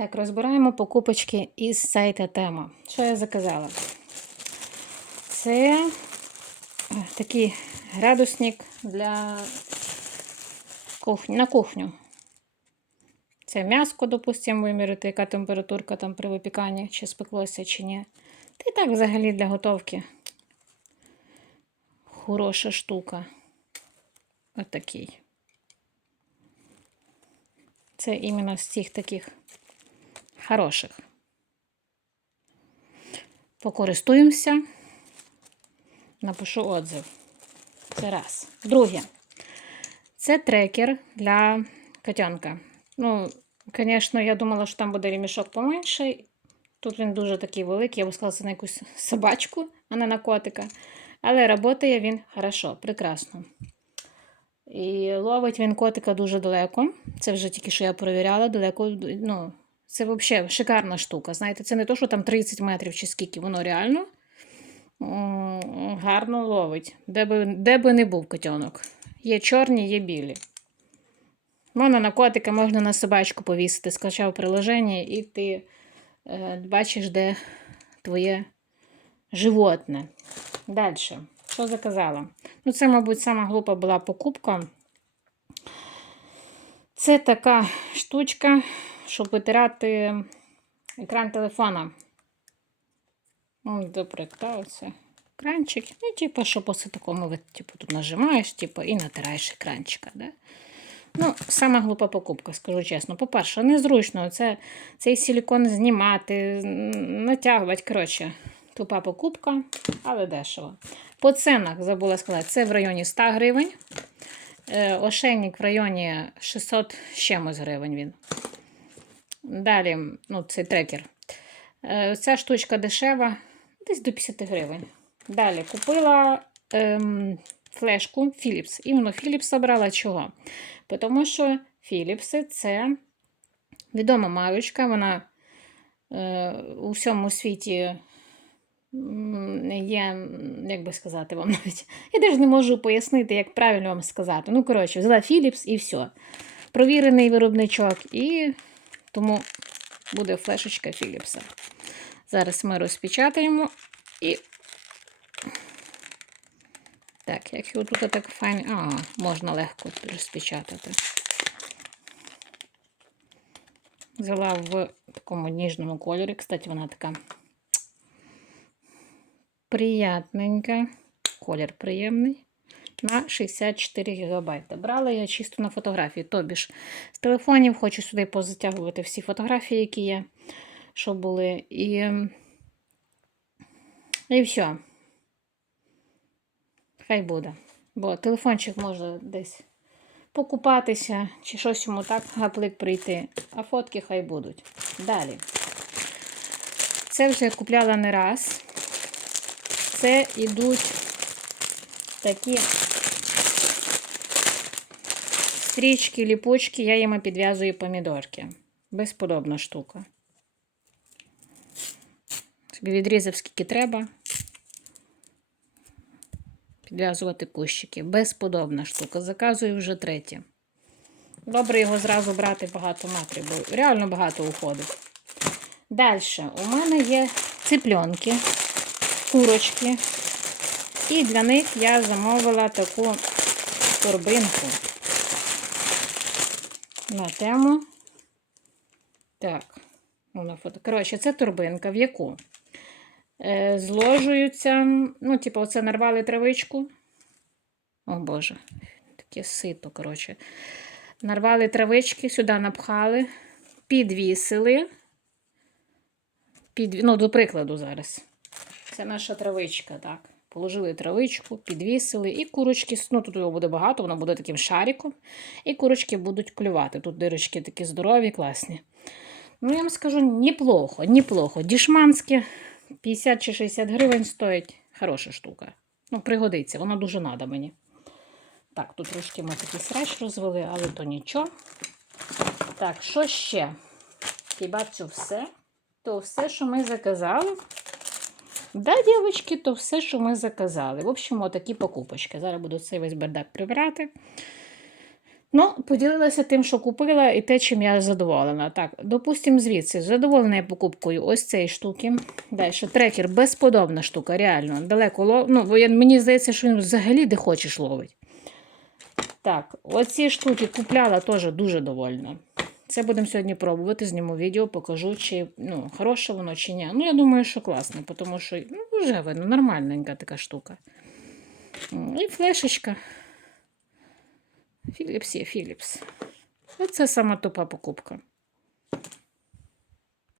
Так, розбираємо покупочки із сайта Тема. Що я заказала? Це е, такий градусник для кухні, на кухню. Це м'яско, допустимо, виміряти, яка температурка там при випіканні, чи спеклося, чи ні. Та й так взагалі для готовки. Хороша штука. Отакий. Це іменно з цих таких хороших. Покористуємося. Напишу отзив. Це раз. Друге. Це трекер для котенка. Ну, звісно, я думала, що там буде ремішок поменше. Тут він дуже такий великий, я б сказала, це на якусь собачку, а не на котика. Але працює він хорошо, прекрасно. І ловить він котика дуже далеко. Це вже тільки що я перевіряла, далеко. Ну, це взагалі шикарна штука. Знаєте, це не то, що там 30 метрів чи скільки, воно реально гарно ловить. Де би, де би не був котенок. Є чорні, є білі. Можна на котика, можна на собачку повісити, скачав приложення, і ти е, бачиш, де твоє животне. Далі. Що заказала? Ну, це, мабуть, сама глупа була покупка. Це така штучка, щоб витирати екран телефона. Ну, добре, так, це екранчик. Ну, типу, що після такому типу, тут нажимаєш, типу, і натираєш екранчика. Да? Ну, сама глупа покупка, скажу чесно. По-перше, незручно це, цей силікон знімати, натягувати. Коротше, тупа покупка, але дешево. По ценах забула сказати, це в районі 100 гривень. Е, Ошейник в районі 600 чимось гривень він. Далі, ну, цей трекер. Е, Ця штучка дешева, десь до 50 гривень. Далі купила ем, флешку Philips. Іменно Philips обрала чого? Тому що Philips це відома марочка, вона е, у всьому світі є, як би сказати вам навіть. Я навіть не можу пояснити, як правильно вам сказати. Ну, коротше, взяла Philips і все. Провірений виробничок, і тому буде флешечка Philips. Зараз ми розпечатаємо і. Так, як його тут так файно. А, можна легко розпечатати. Взяла в такому ніжному кольорі. Кстати, вона така приятненька. Колір приємний. На 64 ГБ. Брала я чисто на фотографії. Тобі ж з телефонів хочу сюди позатягувати всі фотографії, які є, що були. І, і все. Хай буде. Бо телефончик може десь покупатися, чи щось йому так гаплик прийти, а фотки хай будуть. Далі. Це вже я купляла не раз. Це йдуть такі стрічки, ліпучки, я їм підв'язую помідорки. Безподобна штука. Собі відрізав скільки треба. Підв'язувати кущики. Безподобна штука. Заказую вже третє. Добре його зразу брати багато метрів, бо реально багато уходить. Далі, у мене є ципльонки, курочки. І для них я замовила таку торбинку на тему. Так, вона фото. Коротше, це торбинка, в яку е, зложуються, ну, типу, оце нарвали травичку. О Боже, таке сито, коротше. Нарвали травички, сюди напхали, підвісили. Під, ну, до прикладу, зараз. Це наша травичка, так. Положили травичку, підвісили, і курочки, ну тут його буде багато, воно буде таким шариком. І курочки будуть клювати. Тут дирочки такі здорові, класні. Ну, я вам скажу, неплохо, неплохо. Дішманське 50 чи 60 гривень стоїть. Хороша штука. Ну, пригодиться, воно дуже надо мені. Так, тут трошки ми такий срач розвели, але то нічого. Так, що ще? Хіба це все? То все, що ми заказали. Да, дівчатки, то все, що ми заказали. В общем, отакі покупочки. Зараз буду цей весь бардак прибирати. Ну, поділилася тим, що купила, і те, чим я задоволена. Так, допустимо, звідси, задоволена я покупкою ось цієї штуки. Далі, трекер, безподобна штука, реально. Далеко лов... Ну, бо мені здається, що він взагалі де хочеш ловить. Так, оці штуки купляла теж дуже довольна. Це будемо сьогодні пробувати, зніму відео, покажу, чи ну, хороше воно, чи ні. Ну, я думаю, що класне, тому що ну, вже видно, нормальненька така штука. І флешечка. Філіпс є Філіпс. Оце сама тупа покупка.